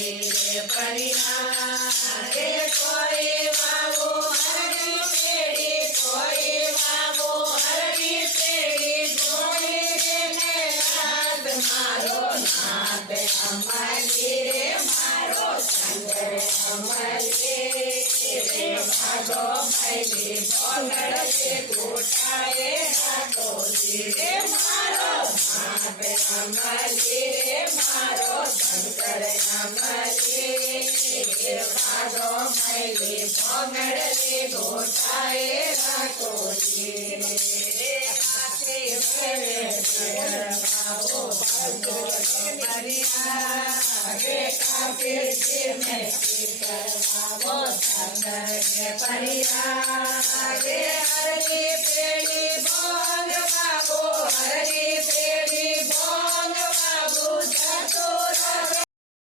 રે પરિયા રે કોઈ વાવો હરડી પેડી કોઈ વાવો હરડી પેડી જોઈ રે ને નાદ મારો નાદ અમારી રે મારો શંકર અમારી રે ભાગો ભાઈ ભોગડ છે ગોટાએ રાખોજી રે મારો નાદ અમારી રે મારો શંકર અમારી રે ભાગો ભાઈ ભોગડ છે ગોટાએ રાખોજી રે હાથે ભલે બાબો ભાગો પરિયા રે કાપે છે મેં કરવાવો શંકર પરિયા રે હરડી પેડી ભોગ બાબો હરડી પેડી ભોગ બાબુ જતો